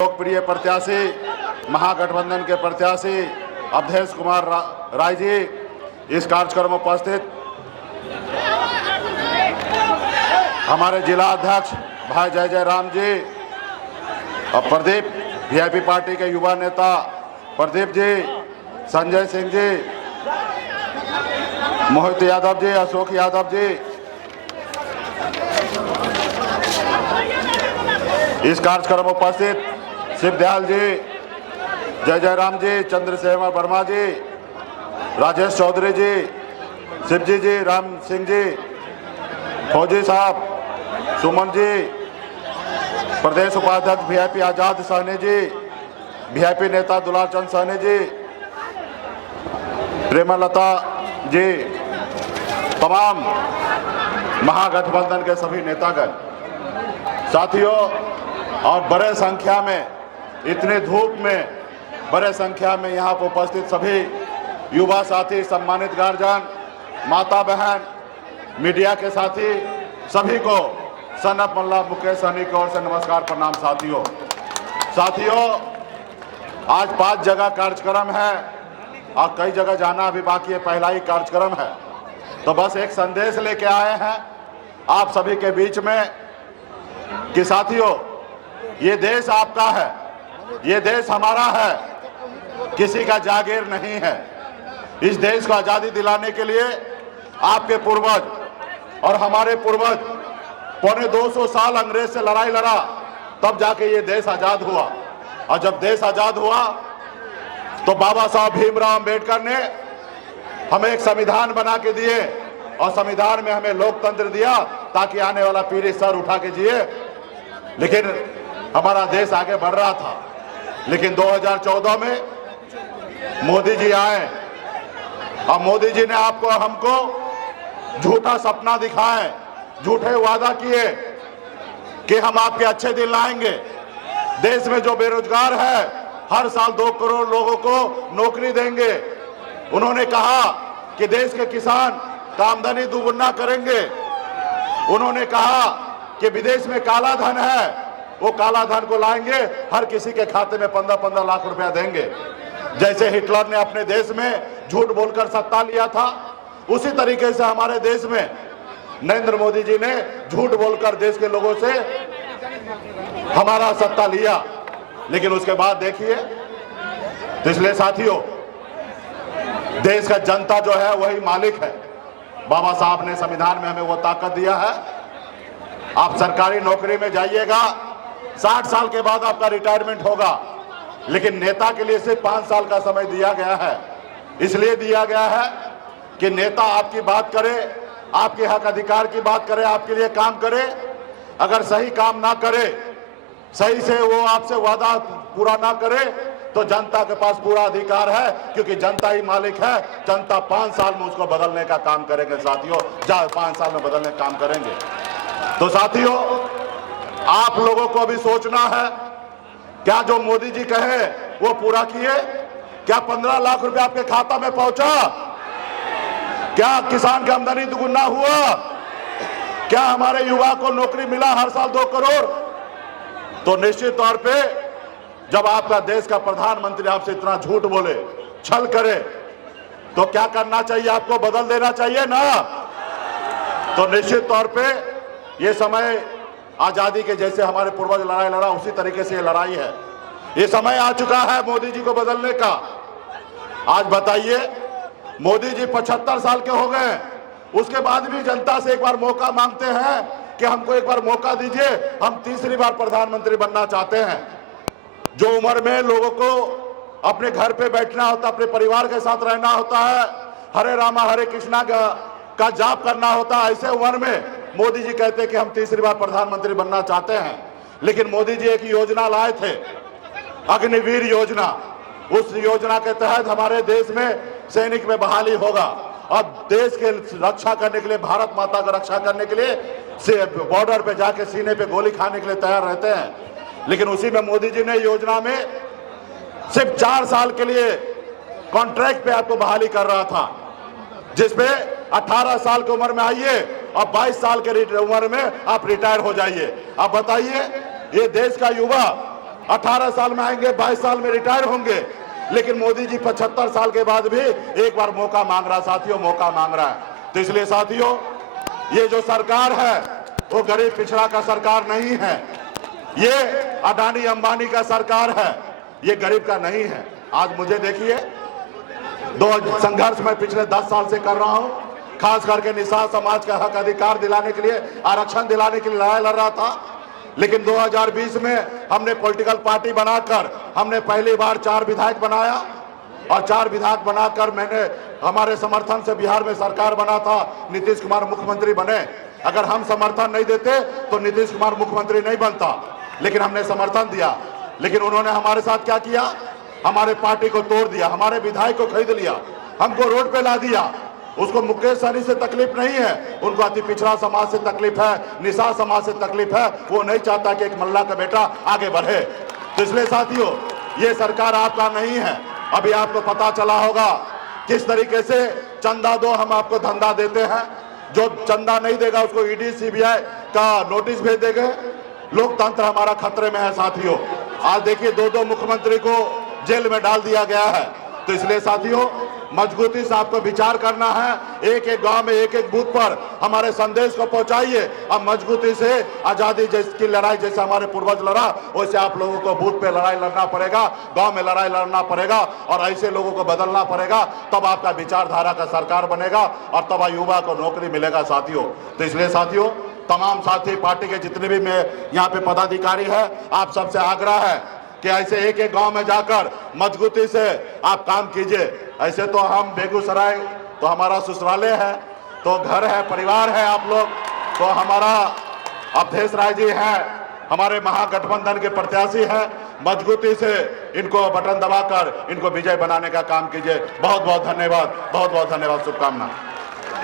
लोकप्रिय प्रत्याशी महागठबंधन के प्रत्याशी अवधेश कुमार राय जी इस कार्यक्रम में उपस्थित, हमारे जिला अध्यक्ष भाई जय जय राम जी और प्रदीप वीआईपी पार्टी के युवा नेता प्रदीप जी, संजय सिंह जी, मोहित यादव जी, अशोक यादव जी, इस कार्यक्रम में उपस्थित शिवदयाल जी, जय जय राम जी, चंद्रशेखर वर्मा जी, राजेश चौधरी जी, शिवजी जी, राम सिंह जी, फौजी साहब, सुमन जी, प्रदेश उपाध्यक्ष वीआईपी आजाद सहनी जी, वीआईपी नेता दुलार चंद सहनी जी, प्रेमलता जी, तमाम महागठबंधन के सभी नेतागण, साथियों और बड़े संख्या में, इतने धूप में बड़े संख्या में यहाँ पर उपस्थित सभी युवा साथी, सम्मानित गार्जियन, माता बहन, मीडिया के साथी, सभी को सनत मल्ला मुकेश सहनी की ओर से नमस्कार प्रणाम। साथियों आज 5 जगह कार्यक्रम है और कई जगह जाना अभी बाकी है, पहला ही कार्यक्रम है, तो बस एक संदेश लेके आए हैं आप सभी के बीच में कि साथियों ये देश आपका है, ये देश हमारा है, किसी का जागीर नहीं है। इस देश को आजादी दिलाने के लिए आपके पूर्वज और हमारे पूर्वज पौने 200 साल अंग्रेज से लड़ाई लड़ा, तब जाके ये देश आजाद हुआ। और जब देश आजाद हुआ तो बाबा साहब भीमराव अंबेडकर ने हमें एक संविधान बना के दिए और संविधान में हमें लोकतंत्र दिया ताकि आने वाला पीढ़ी सर उठा के जिए। लेकिन हमारा देश आगे बढ़ रहा था, लेकिन 2014 में मोदी जी आए और मोदी जी ने आपको हमको झूठा सपना दिखाए, झूठे वादा किए कि हम आपके अच्छे दिन लाएंगे। देश में जो बेरोजगार है हर साल 2 करोड़ लोगों को नौकरी देंगे। उन्होंने कहा कि देश के किसान का आमदनी दुगुना करेंगे। उन्होंने कहा कि विदेश में काला धन है, वो काला धन को लाएंगे, हर किसी के खाते में 15-15 लाख रुपया देंगे। जैसे हिटलर ने अपने देश में झूठ बोलकर सत्ता लिया था, उसी तरीके से हमारे देश में नरेंद्र मोदी जी ने झूठ बोलकर देश के लोगों से हमारा सत्ता लिया। लेकिन उसके बाद देखिए, तो इसलिए साथियों देश का जनता जो है वही मालिक है। बाबा साहब ने संविधान में हमें वो ताकत दिया है। आप सरकारी नौकरी में जाइएगा, 60 साल के बाद आपका रिटायरमेंट होगा, लेकिन नेता के लिए सिर्फ 5 साल का समय दिया गया है। इसलिए दिया गया है कि नेता आपकी बात करे, आपके हक अधिकार की बात करे, आपके लिए काम करे। अगर सही काम ना करे, सही से वो आपसे वादा पूरा ना करे, तो जनता के पास पूरा अधिकार है, क्योंकि जनता ही मालिक है। जनता 5 साल में उसको बदलने का काम करेंगे साथियों, 5 साल में बदलने का काम करेंगे। तो साथियों आप लोगों को अभी सोचना है, क्या जो मोदी जी कहे वो पूरा किए? क्या 15 लाख रुपए आपके खाता में पहुंचा? क्या किसान की आमदनी दुगुना हुआ? क्या हमारे युवा को नौकरी मिला हर साल 2 करोड़? तो निश्चित तौर पे जब आपका देश का प्रधानमंत्री आपसे इतना झूठ बोले, छल करे, तो क्या करना चाहिए? आपको बदल देना चाहिए ना। तो निश्चित तौर पे ये समय आजादी के जैसे हमारे पूर्वज लड़ाई लड़ा, उसी तरीके से ये लड़ाई है। ये समय आ चुका है मोदी जी को बदलने का। आज बताइए, मोदी जी 75 साल के हो गए, उसके बाद भी जनता से एक बार मौका मांगते हैं कि हमको एक बार मौका दीजिए, हम तीसरी बार प्रधानमंत्री बनना चाहते हैं। जो उम्र में लोगों को अपने घर पे बैठना होता, अपने परिवार के साथ रहना होता है, हरे रामा हरे कृष्णा का जाप करना होता है, ऐसे उम्र में मोदी जी कहते हैं कि हम तीसरी बार प्रधानमंत्री बनना चाहते हैं। लेकिन मोदी जी एक योजना लाए थे, अग्निवीर योजना। उस योजना के तहत हमारे देश में सैनिक में बहाली होगा और देश के रक्षा करने के लिए, भारत माता का रक्षा करने के लिए बॉर्डर पे जाके सीने पे गोली खाने के लिए तैयार रहते हैं। लेकिन उसी में मोदी जी ने योजना में सिर्फ 4 साल के लिए कॉन्ट्रैक्ट पे आपको बहाली कर रहा था, जिसपे 18 साल की उम्र में आइए और 22 साल के उम्र में आप रिटायर हो जाइए। आप बताइए, ये देश का युवा 18 साल में आएंगे, 22 साल में रिटायर होंगे, लेकिन मोदी जी 75 साल के बाद भी एक बार मौका मांग रहा साथियों, मौका मांग रहा है। तो इसलिए साथियों, ये जो सरकार है वो गरीब पिछड़ा का सरकार नहीं है, ये अडानी अंबानी का सरकार है, ये गरीब का नहीं है। आज मुझे देखिए, दो संघर्ष मैं पिछले 10 साल से कर रहा हूं, खास करके निषाद समाज का हक अधिकार दिलाने के लिए, आरक्षण दिलाने के लिए लड़ाई लड़ रहा था। लेकिन 2020 में हमने पॉलिटिकल पार्टी बनाकर हमने पहली बार 4 विधायक बनाया और 4 विधायक बनाकर मैंने हमारे समर्थन से बिहार में सरकार बना था, नीतीश कुमार मुख्यमंत्री बने। अगर हम समर्थन नहीं देते तो नीतीश कुमार मुख्यमंत्री नहीं बनता, लेकिन हमने समर्थन दिया। लेकिन उन्होंने हमारे साथ क्या किया, हमारे पार्टी को तोड़ दिया, हमारे विधायक को खरीद लिया, हमको रोड पे ला दिया। उसको मुकेश सहनी से तकलीफ नहीं है, उनको अति पिछड़ा समाज से तकलीफ है, निषाद समाज से तकलीफ है। वो नहीं चाहता कि एक मल्ला का बेटा आगे बढ़े। तो इसलिए साथियों, ये सरकार आपका नहीं है। अभी आपको पता चला होगा किस तरीके से चंदा दो हम आपको धंधा देते हैं, जो चंदा नहीं देगा उसको ईडी सीबीआई का नोटिस भेज देंगे। लोकतंत्र हमारा खतरे में है साथियों। आज देखिए 2 मुख्यमंत्री को जेल में डाल दिया गया है। तो इसलिए साथियों, मजबूती से आपको विचार करना है। एक एक गांव में, एक एक बूथ पर हमारे संदेश को पहुंचाइए। अब मजबूती से आजादी की लड़ाई जैसे हमारे पूर्वज लड़ा, वैसे आप लोगों को बूथ पे लड़ाई लड़ना पड़ेगा, गांव में लड़ाई लड़ना पड़ेगा और ऐसे लोगों को बदलना पड़ेगा। तब आपका विचारधारा का सरकार बनेगा और तब युवा को नौकरी मिलेगा साथियों। तो इसलिए साथियों, तमाम साथी, पार्टी के जितने भी में यहाँ पे पदाधिकारी है, आप सबसे आग्रह है कि ऐसे एक एक गांव में जाकर मजबूती से आप काम कीजिए। ऐसे तो हम बेगूसराय तो हमारा ससुरालय है, तो घर है, परिवार है आप लोग। तो हमारा अवधेश राय जी हैं, हमारे महागठबंधन के प्रत्याशी हैं। मजबूती से इनको बटन दबाकर इनको विजय बनाने का काम कीजिए। बहुत बहुत धन्यवाद, बहुत बहुत धन्यवाद, शुभकामना।